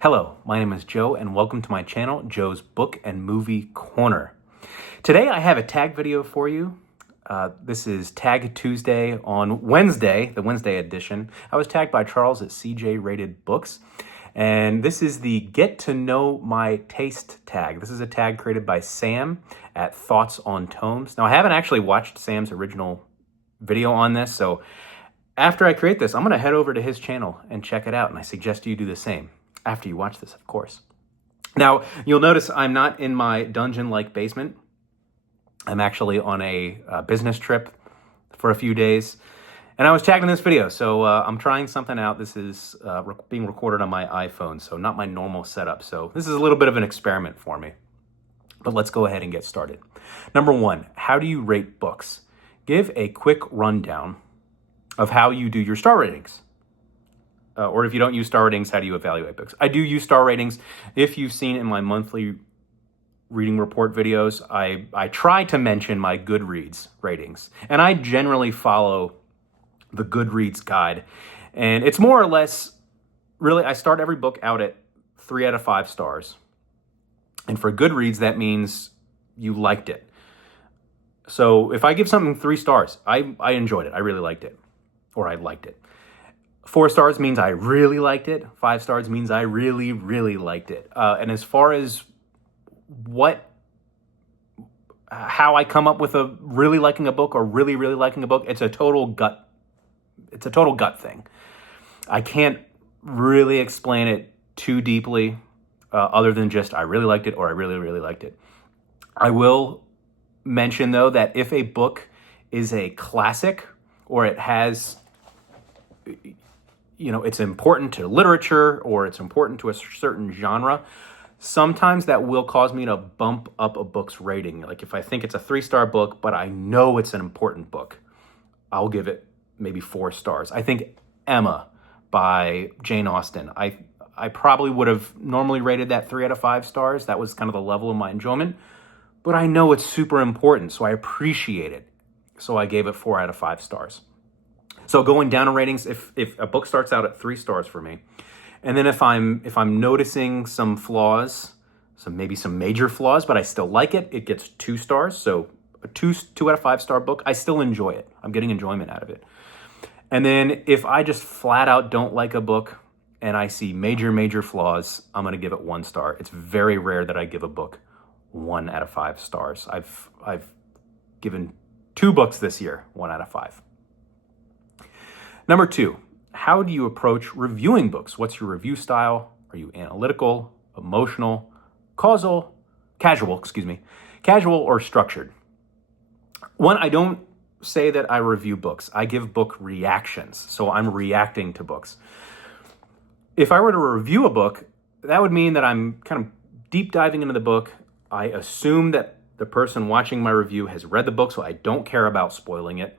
Hello, my name is Joe and welcome to my channel, Joe's Book and Movie Corner. Today I have a tag video for you. This is Tag Tuesday on Wednesday, the Wednesday edition. I was tagged by Charles at CJ Rated Books, and this is the Get to Know My Taste tag. This is a tag created by Sam at Thoughts on Tomes. Now I haven't actually watched Sam's original video on this, so after I create this, I'm going to head over to his channel and check it out, and I suggest you do the same. After you watch this, of course. Now, you'll notice I'm not in my dungeon-like basement. I'm actually on a business trip for a few days, and I was tagged in this video, so I'm trying something out. This is being recorded on my iPhone, so not my normal setup. So this is a little bit of an experiment for me, but let's go ahead and get started. Number one, how do you rate books? Give a quick rundown of how you do your star ratings. Or if you don't use star ratings, how do you evaluate books? I do use star ratings. If you've seen in my monthly reading report videos, I try to mention my Goodreads ratings. And I generally follow the Goodreads guide. And it's more or less, really, I start every book out at 3 out of 5 stars. And for Goodreads, that means you liked it. So if I give something 3 stars, I enjoyed it. I really liked it. Or I liked it. 4 stars means I really liked it. 5 stars means I really, really liked it. And as far as how I come up with a really liking a book or really, really liking a book, it's a total gut thing. I can't really explain it too deeply other than just I really liked it or I really, really liked it. I will mention, though, that if a book is a classic or it has, it's important to literature or it's important to a certain genre, sometimes that will cause me to bump up a book's rating. Like if I think it's a 3-star book, but I know it's an important book, I'll give it maybe 4 stars. I think Emma by Jane Austen, I probably would have normally rated that 3 out of 5 stars. That was kind of the level of my enjoyment, but I know it's super important, so I appreciate it. So I gave it 4 out of 5 stars. So going down in ratings, if a book starts out at 3 stars for me, and then if I'm noticing some flaws, maybe some major flaws, but I still like it, it gets 2 stars. So a 2 out of 5 star book, I still enjoy it. I'm getting enjoyment out of it. And then if I just flat out don't like a book and I see major flaws, I'm going to give it 1 star. It's very rare that I give a book 1 out of 5 stars. I've given 2 books this year 1 out of 5. Number 2, how do you approach reviewing books? What's your review style? Are you analytical, emotional, casual, or structured? One, I don't say that I review books. I give book reactions. So I'm reacting to books. If I were to review a book, that would mean that I'm kind of deep diving into the book. I assume that the person watching my review has read the book, so I don't care about spoiling it.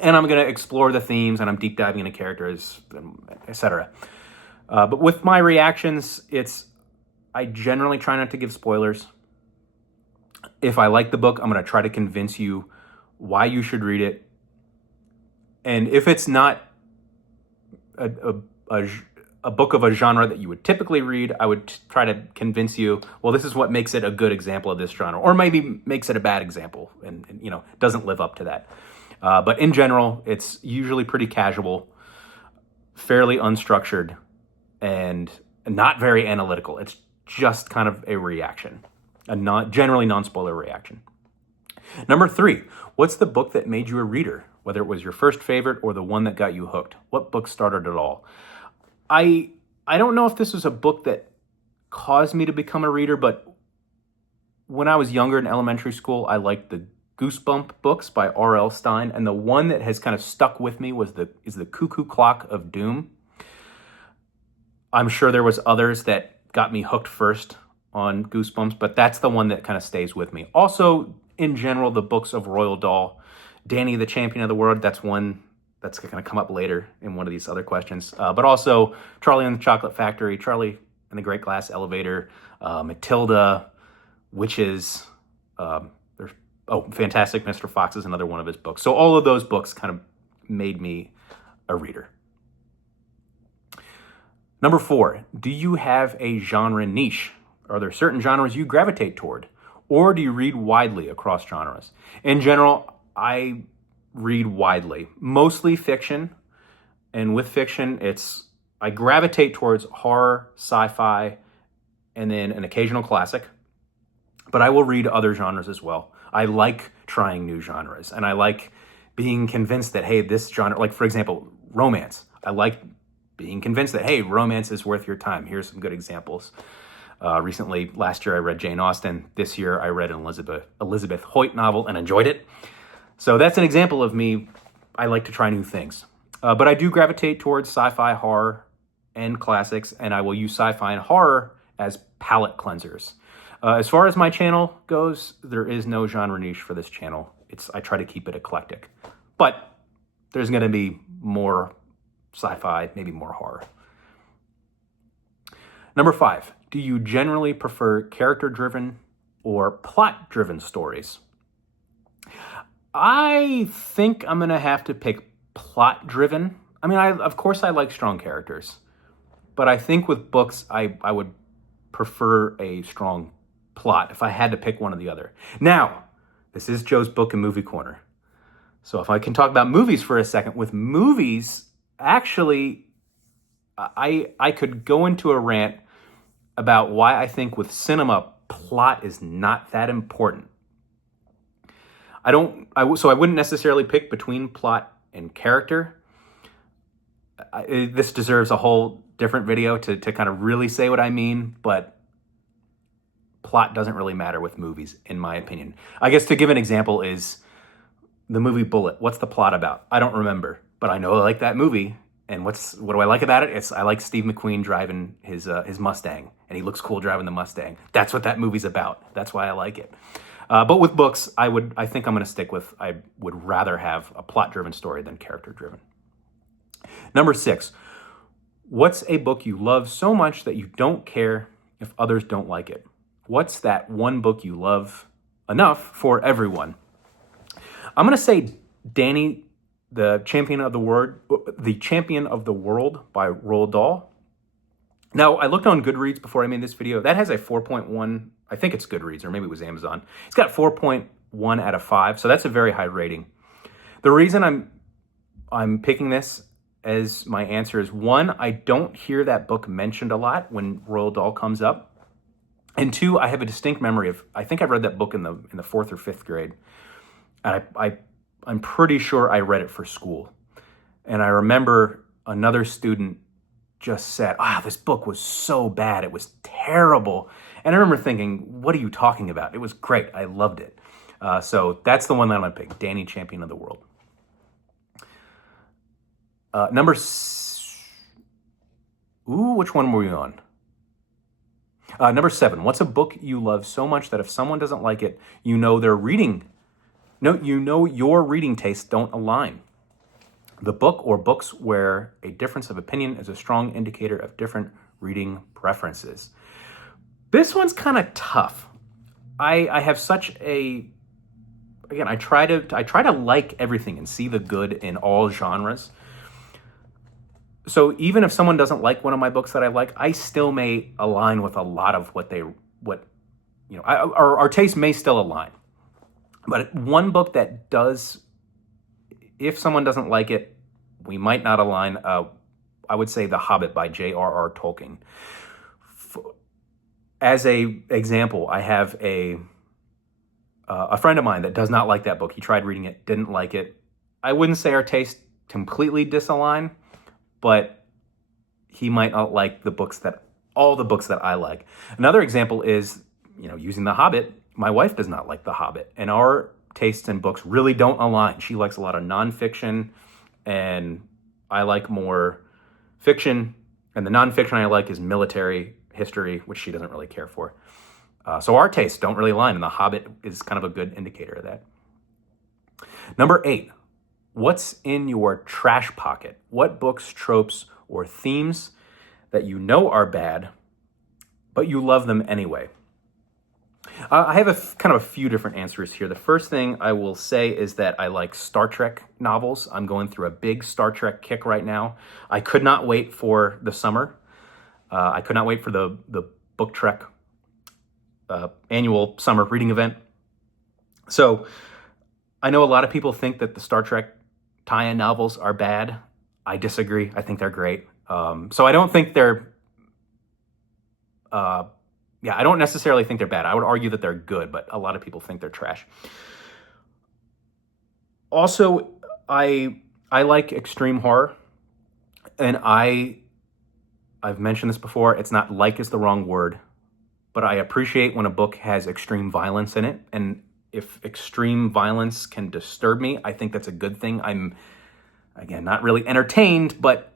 And I'm going to explore the themes, and I'm deep diving into characters, etc. But with my reactions, I generally try not to give spoilers. If I like the book, I'm going to try to convince you why you should read it. And if it's not a book of a genre that you would typically read, I would try to convince you, well, this is what makes it a good example of this genre, or maybe makes it a bad example and doesn't live up to that. But in general, it's usually pretty casual, fairly unstructured, and not very analytical. It's just kind of a reaction, generally non-spoiler reaction. Number 3, what's the book that made you a reader? Whether it was your first favorite or the one that got you hooked. What book started it all? I don't know if this was a book that caused me to become a reader, but when I was younger in elementary school, I liked the Goosebump books by R.L. Stine, and the one that has kind of stuck with me is the Cuckoo Clock of Doom. I'm sure there was others that got me hooked first on Goosebumps, but that's the one that kind of stays with me. Also, in general, the books of Roald Dahl, Danny the Champion of the World, that's one that's going to come up later in one of these other questions. But also Charlie and the Chocolate Factory, Charlie and the Great Glass Elevator, Matilda, Witches, Fantastic Mr. Fox is another one of his books. So all of those books kind of made me a reader. Number 4, do you have a genre niche? Are there certain genres you gravitate toward? Or do you read widely across genres? In general, I read widely, mostly fiction. And with fiction, I gravitate towards horror, sci-fi, and then an occasional classic. But I will read other genres as well. I like trying new genres, and I like being convinced that, hey, this genre, like for example, romance. I like being convinced that, hey, romance is worth your time. Here's some good examples. Recently, last year I read Jane Austen. This year I read an Elizabeth Hoyt novel and enjoyed it. So that's an example of me. I like to try new things. But I do gravitate towards sci-fi, horror, and classics, and I will use sci-fi and horror as palate cleansers. As far as my channel goes, there is no genre niche for this channel. I try to keep it eclectic. But there's going to be more sci-fi, maybe more horror. Number 5, do you generally prefer character-driven or plot-driven stories? I think I'm going to have to pick plot-driven. I mean, of course I like strong characters, but I think with books, I would prefer a strong plot if I had to pick one or the other. Now, this is Joe's Book and Movie Corner. So if I can talk about movies for a second, with movies, actually, I could go into a rant about why I think with cinema, plot is not that important. So I wouldn't necessarily pick between plot and character. This deserves a whole different video to kind of really say what I mean, but plot doesn't really matter with movies, in my opinion. I guess to give an example is the movie Bullet. What's the plot about? I don't remember, but I know I like that movie. And what do I like about it? I like Steve McQueen driving his Mustang, and he looks cool driving the Mustang. That's what that movie's about. That's why I like it. But with books, I think I'm going to stick with, I would rather have a plot-driven story than character-driven. Number 6, what's a book you love so much that you don't care if others don't like it? What's that one book you love enough for everyone? I'm going to say Danny, the Champion of the World by Roald Dahl. Now, I looked on Goodreads before I made this video. That has a 4.1. I think it's Goodreads, or maybe it was Amazon. It's got 4.1 out of 5, so that's a very high rating. The reason I'm picking this as my answer is, 1, I don't hear that book mentioned a lot when Roald Dahl comes up. And 2, I have a distinct memory of, I think I read that book in the 4th or 5th grade. And I'm pretty sure I read it for school. And I remember another student just said, this book was so bad. It was terrible. And I remember thinking, what are you talking about? It was great. I loved it. So that's the one that I'm going to pick, Danny, Champion of the World. Which one were we on? Number 7, what's a book you love so much that if someone doesn't like it, you know your reading tastes don't align? The book or books where a difference of opinion is a strong indicator of different reading preferences. This one's kind of tough. I have such a, again, I try to like everything and see the good in all genres. So even if someone doesn't like one of my books that I like, I still may align with a lot of our taste may still align. But one book that does, if someone doesn't like it, we might not align. I would say The Hobbit by J.R.R. Tolkien. As a example, I have a friend of mine that does not like that book. He tried reading it, didn't like it. I wouldn't say our tastes completely disalign, but he might not like all the books that I like. Another example is, using The Hobbit. My wife does not like The Hobbit, and our tastes in books really don't align. She likes a lot of nonfiction, and I like more fiction, and the nonfiction I like is military history, which she doesn't really care for. So our tastes don't really align, and The Hobbit is kind of a good indicator of that. Number 8, what's in your trash pocket? What books, tropes, or themes that you know are bad, but you love them anyway? I have a few different answers here. The first thing I will say is that I like Star Trek novels. I'm going through a big Star Trek kick right now. I could not wait for the summer I could not wait for the Book Trek annual summer reading event. So I know a lot of people think that the Star Trek tie-in novels are bad. I disagree. I think they're great. So I don't think they're, I don't necessarily think they're bad. I would argue that they're good, but a lot of people think they're trash. Also, I like extreme horror, and I've mentioned this before. It's not like is the wrong word, but I appreciate when a book has extreme violence in it, and if extreme violence can disturb me, I think that's a good thing. I'm, again, not really entertained, but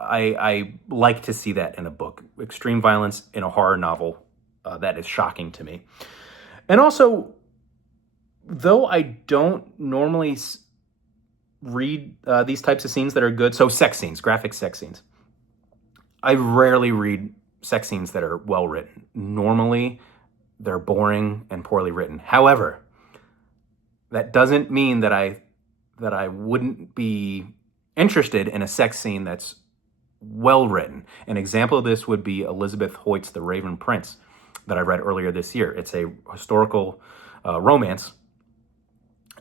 I like to see that in a book. Extreme violence in a horror novel, that is shocking to me. And also, though I don't normally read these types of scenes that are good, so sex scenes, graphic sex scenes, I rarely read sex scenes that are well written. Normally, they're boring and poorly written. However, that doesn't mean that I wouldn't be interested in a sex scene that's well written. An example of this would be Elizabeth Hoyt's The Raven Prince that I read earlier this year. It's a historical romance,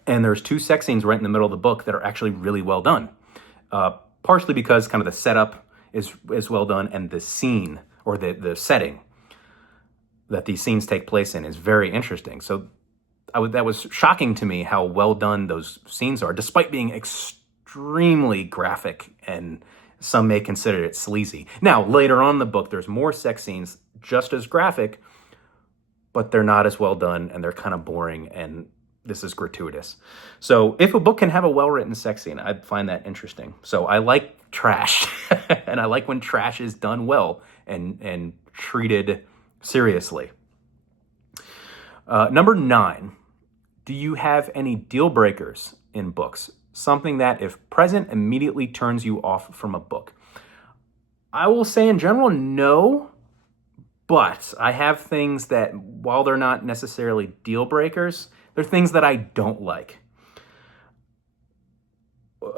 and there's 2 sex scenes right in the middle of the book that are actually really well done. Partially because kind of the setup is well done, and the scene or the setting that these scenes take place in is very interesting. So that was shocking to me how well done those scenes are, despite being extremely graphic, and some may consider it sleazy. Now, later on in the book, there's more sex scenes just as graphic, but they're not as well done, and they're kind of boring, and this is gratuitous. So if a book can have a well-written sex scene, I'd find that interesting. So I like trash, and I like when trash is done well and treated seriously. Number 9, do you have any deal breakers in books? Something that, if present, immediately turns you off from a book. I will say in general, no, but I have things that, while they're not necessarily deal breakers, they're things that I don't like.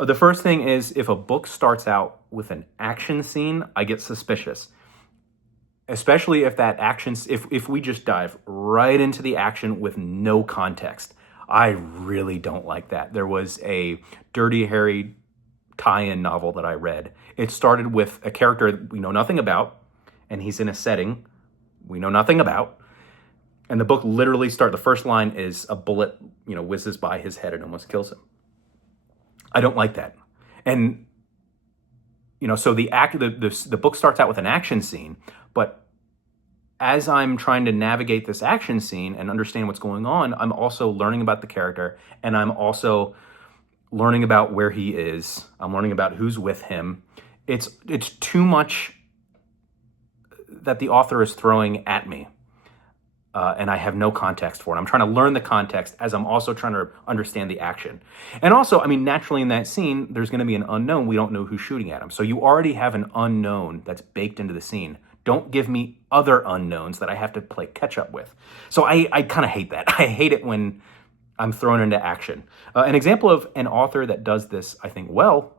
The first thing is, if a book starts out with an action scene, I get suspicious. Especially if that action, if we just dive right into the action with no context. I really don't like that. There was a Dirty Harry tie-in novel that I read. It started with a character we know nothing about, and he's in a setting we know nothing about. And the book literally the first line is a bullet, whizzes by his head and almost kills him. I don't like that. And, so the book starts out with an action scene, but as I'm trying to navigate this action scene and understand what's going on, I'm also learning about the character, and I'm also learning about where he is. I'm learning about who's with him. It's too much that the author is throwing at me, and I have no context for it. I'm trying to learn the context as I'm also trying to understand the action. And also, naturally in that scene, there's going to be an unknown. We don't know who's shooting at him. So you already have an unknown that's baked into the scene. Don't give me other unknowns that I have to play catch up with. So I kind of hate that. I hate it when I'm thrown into action. An example of an author that does this, I think, well,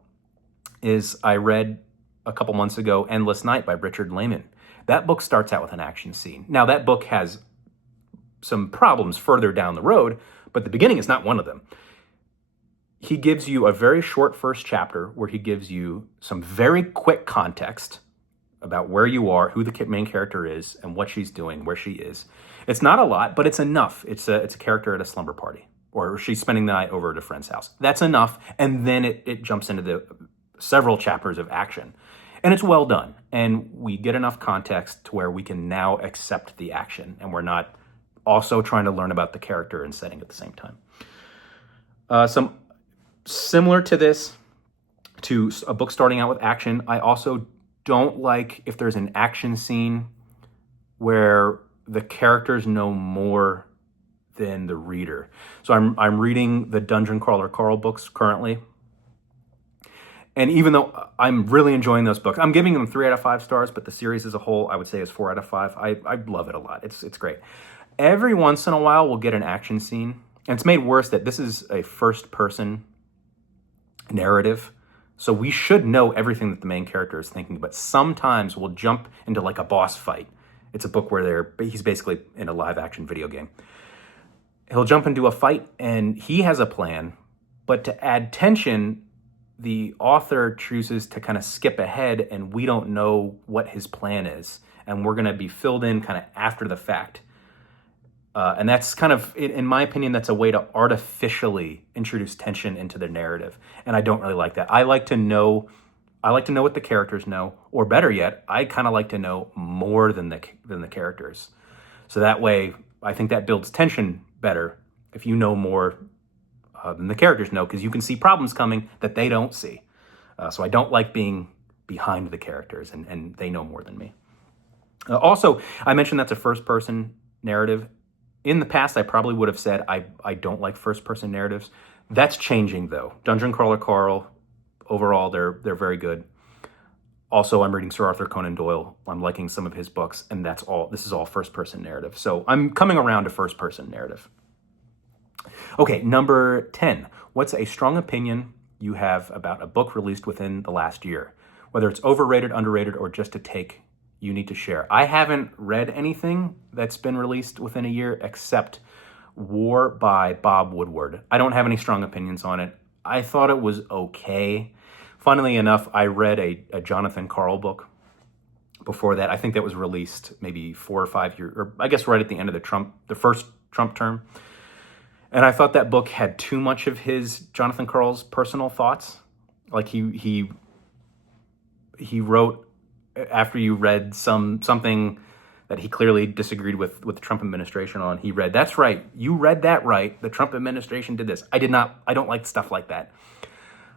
is I read a couple months ago, Endless Night by Richard Lehman. That book starts out with an action scene. Now, that book has some problems further down the road, but the beginning is not one of them. He gives you a very short first chapter where he gives you some very quick context about where you are, who the main character is, and what she's doing, where she is. It's not a lot, but it's enough. It's a character at a slumber party, or she's spending the night over at a friend's house. That's enough, and then it jumps into the several chapters of action. And it's well done, and we get enough context to where we can now accept the action, and we're not also trying to learn about the character and setting at the same time. Some similar to this, to a book starting out with action, I also don't like if there's an action scene where the characters know more than the reader. So I'm reading the Dungeon Crawler Carl books currently. And even though I'm really enjoying those books, I'm giving them 3 out of 5 stars, but the series as a whole, I would say, is 4 out of 5. I love it a lot. It's great. Every once in a while, we'll get an action scene. And it's made worse that this is a first-person narrative. So we should know everything that the main character is thinking, but sometimes we'll jump into like a boss fight. It's a book where he's basically in a live action video game. He'll jump into a fight and he has a plan, but to add tension, the author chooses to kind of skip ahead and we don't know what his plan is. And we're going to be filled in kind of after the fact. And that's kind of, in my opinion, that's a way to artificially introduce tension into the narrative. And I don't really like that. I like to know what the characters know, or better yet, I kind of like to know more than the characters. So that way, I think that builds tension better if you know more than the characters know, because you can see problems coming that they don't see. So I don't like being behind the characters, and they know more than me. Also, I mentioned that's a first-person narrative. In the past, I probably would have said I don't like first-person narratives. That's changing, though. Dungeon Crawler Carl, overall, they're very good. Also, I'm reading Sir Arthur Conan Doyle. I'm liking some of his books, and this is all first-person narrative. So I'm coming around to first-person narrative. Okay, number 10. What's a strong opinion you have about a book released within the last year? Whether it's overrated, underrated, or just a take you need to share. I haven't read anything that's been released within a year except War by Bob Woodward. I don't have any strong opinions on it. I thought it was okay. Funnily enough, I read a Jonathan Carl book before that. I think that was released maybe 4 or 5 years, or I guess right at the end of the first Trump term. And I thought that book had too much of his Jonathan Carl's personal thoughts. Like he wrote, after you read something that he clearly disagreed with the Trump administration on, he read, "That's right, you read that right. The Trump administration did this. I did not. I don't like stuff like that."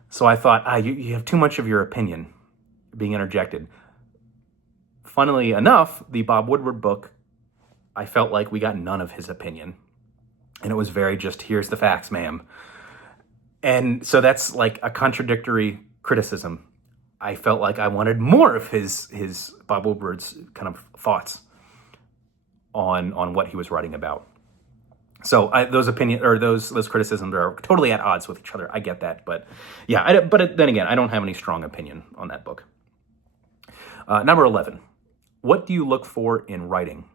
So I thought, you have too much of your opinion being interjected. Funnily enough, the Bob Woodward book, I felt like we got none of his opinion. And it was very just, here's the facts, ma'am. And so that's like a contradictory criticism. I felt like I wanted more of his Bob Woodward's kind of thoughts on what he was writing about. So those criticisms are totally at odds with each other. I get that, but yeah. But then again, I don't have any strong opinion on that book. Number 11. What do you look for in writing?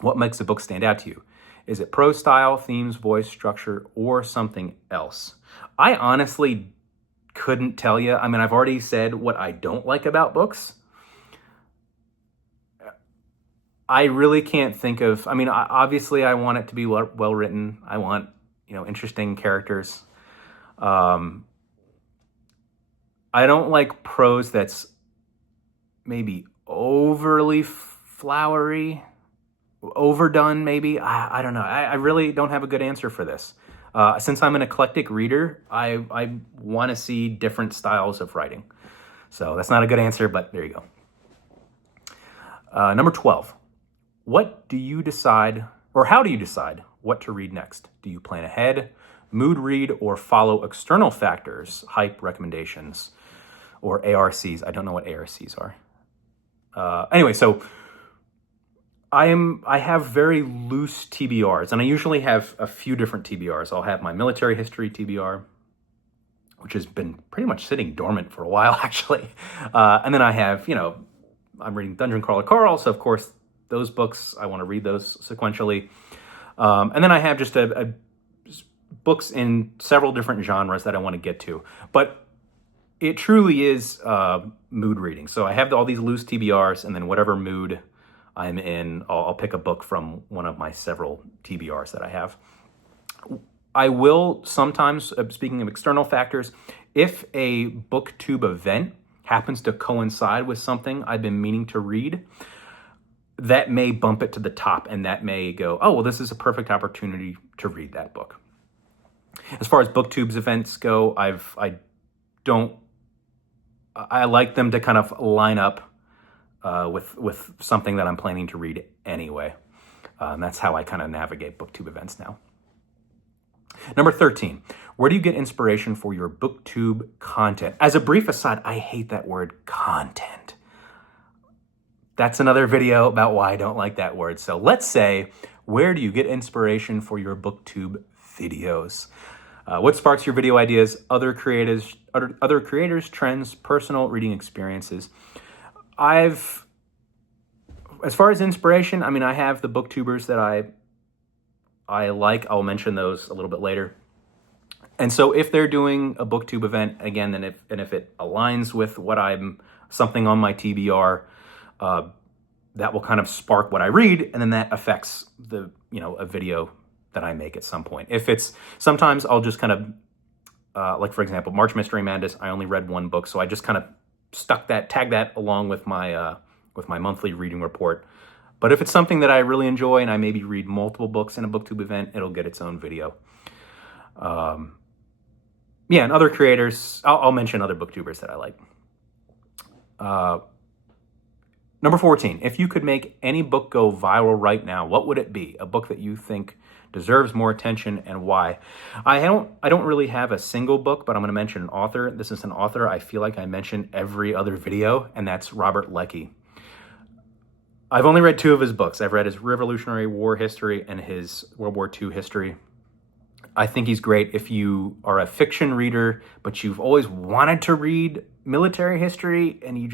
What makes a book stand out to you? Is it prose style, themes, voice, structure, or something else? I honestly couldn't tell you. I mean, I've already said what I don't like about books. I really can't think of, I mean, obviously I want it to be well written. I want, interesting characters. I don't like prose that's maybe overly flowery, overdone maybe. I don't know. I really don't have a good answer for this. Since I'm an eclectic reader, I want to see different styles of writing. So that's not a good answer, but there you go. Number 12. What do you decide, or how do you decide what to read next? Do you plan ahead, mood read, or follow external factors, hype, recommendations, or ARCs? I don't know what ARCs are. Anyway, so I have very loose TBRs, and I usually have a few different TBRs. I'll have my military history TBR, which has been pretty much sitting dormant for a while, actually. And then I have, I'm reading Dungeon Crawler Carl, so of course, those books, I want to read those sequentially. And then I have just books in several different genres that I want to get to. But it truly is mood reading. So I have all these loose TBRs, and then whatever mood I'm in, I'll pick a book from one of my several TBRs that I have. I will sometimes, speaking of external factors, if a booktube event happens to coincide with something I've been meaning to read, that may bump it to the top, and that may go, oh, well, this is a perfect opportunity to read that book. As far as booktubes events go, I like them to kind of line up with something that I'm planning to read anyway. And that's how I kind of navigate booktube events now. Number 13, where do you get inspiration for your booktube content? As a brief aside, I hate that word content. That's another video about why I don't like that word. So let's say, where do you get inspiration for your booktube videos? What sparks your video ideas? Other creators, trends, personal reading experiences. As far as inspiration, I mean, I have the booktubers that I like. I'll mention those a little bit later. And so if they're doing a booktube event, again, and if it aligns with something on my TBR, that will kind of spark what I read, and then that affects a video that I make at some point. Sometimes I'll just kind of, like for example, March Mystery Madness, I only read one book, so I just kind of tagged that along with my monthly reading report. But if it's something that I really enjoy and I maybe read multiple books in a booktube event, it'll get its own video. And other creators, I'll mention other booktubers that I like. Number 14, if you could make any book go viral right now, what would it be? A book that you think deserves more attention, and why? I don't really have a single book, but I'm going to mention an author. This is an author I feel like I mention every other video, and that's Robert Leckie. I've only read 2 of his books. I've read his Revolutionary War history and his World War II history. I think he's great if you are a fiction reader, but you've always wanted to read military history and you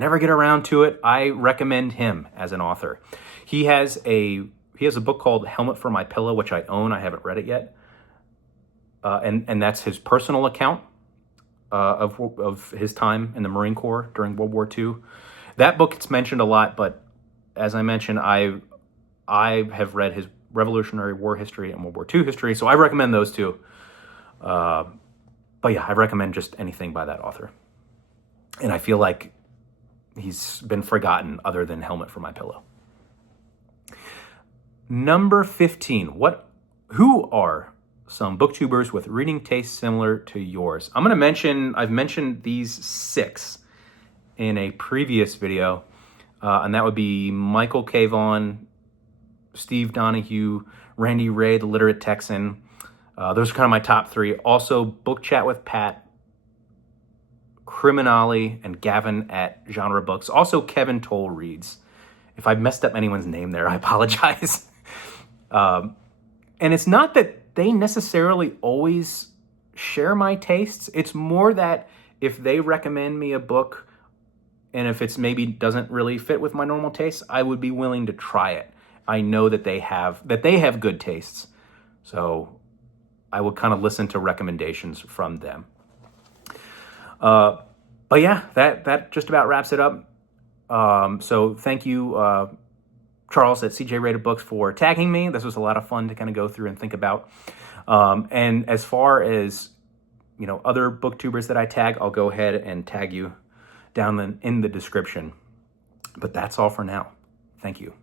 never get around to it. I recommend him as an author. He has a book called Helmet for My Pillow, which I own. I haven't read it yet. And that's his personal account of his time in the Marine Corps during World War II. That book gets mentioned a lot, but as I mentioned, I have read his Revolutionary War history and World War II history, so I recommend those 2. But yeah, I recommend just anything by that author. And I feel like he's been forgotten other than Helmet for My Pillow. Number 15, who are some booktubers with reading tastes similar to yours? I've mentioned these 6 in a previous video, and that would be Michael K. Vaughan, Steve Donahue, Randy Ray, the Literate Texan. Those are kind of my top 3. Also, Book Chat with Pat, Criminale, and Gavin at Genre Books. Also, Kevin Toll reads. If I messed up anyone's name there, I apologize. And it's not that they necessarily always share my tastes. It's more that if they recommend me a book, and if it's maybe doesn't really fit with my normal tastes, I would be willing to try it. I know that they have good tastes, so I would kind of listen to recommendations from them. But yeah, that just about wraps it up. So thank you, Charles at CJ Rated Books, for tagging me. This was a lot of fun to kind of go through and think about. And as far as other booktubers that I tag, I'll go ahead and tag you down in the description. But that's all for now. Thank you.